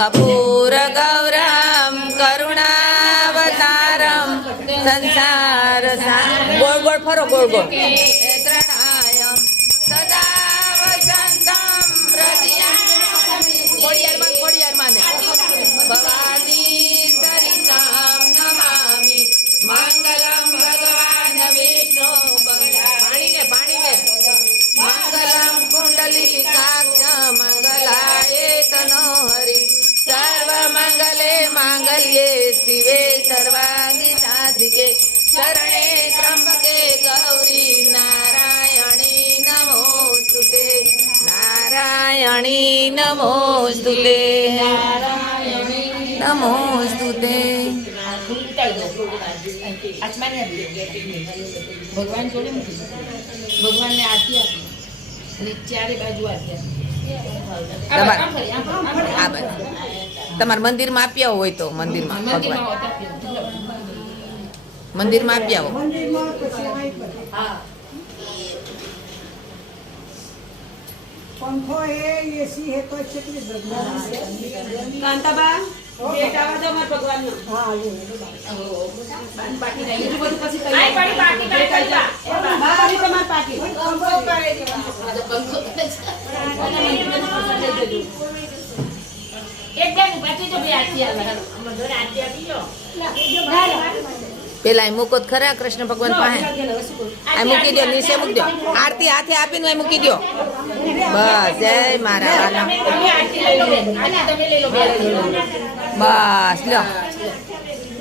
कर्पूरगौरं करुणावतारं संसार गोल गोल फरो गोल गोल त्रिणायं सदा वसन्तं खोड़ियार माने भवानी सरितां नमामि मंगलम भगवान विष्णु पाणी ने मंगलम कुंडलिकाक्ष मंगलाय तनो हरि सर्व मंगले मांगल्ये शिवे सर्वांगी साधिके शरणे त्र्यंबके गौरी नारायणी नमोस्तुते नारायणी नमोस्तुते नमोस्तुते ભગવાન જોડે ભગવાનને આરતી આપી અને ચારે બાજુ આરતી તમારા મંદિરમાં આપ્યા હોય તો મંદિરમાં ભગવાન મંદિરમાં આપ્યા હો पंखो है एसी है तो अच्छे के કાંતાબા બેટ આવા દો માર ભગવાન નો हाँ ये બાકી નહીં બીજું બધું પછી કરી આઈ પડી બાકી કાંતાબા બાકી તમાર પાકી પંખો કરે છે પંખો એક બેન બાકી તો બે આરતી આવે અમે ઘરે આરતી આપી લો પેલા એ મૂકો ખરા કૃષ્ણ ભગવાન પાસે આ મૂકી દો નીચે મૂકી દો આરતી હાથે આપીને એ મૂકી દો બસ જય મારા તમે આરતી લઈ લો આરતી તમે લઈ લો બે બસ લો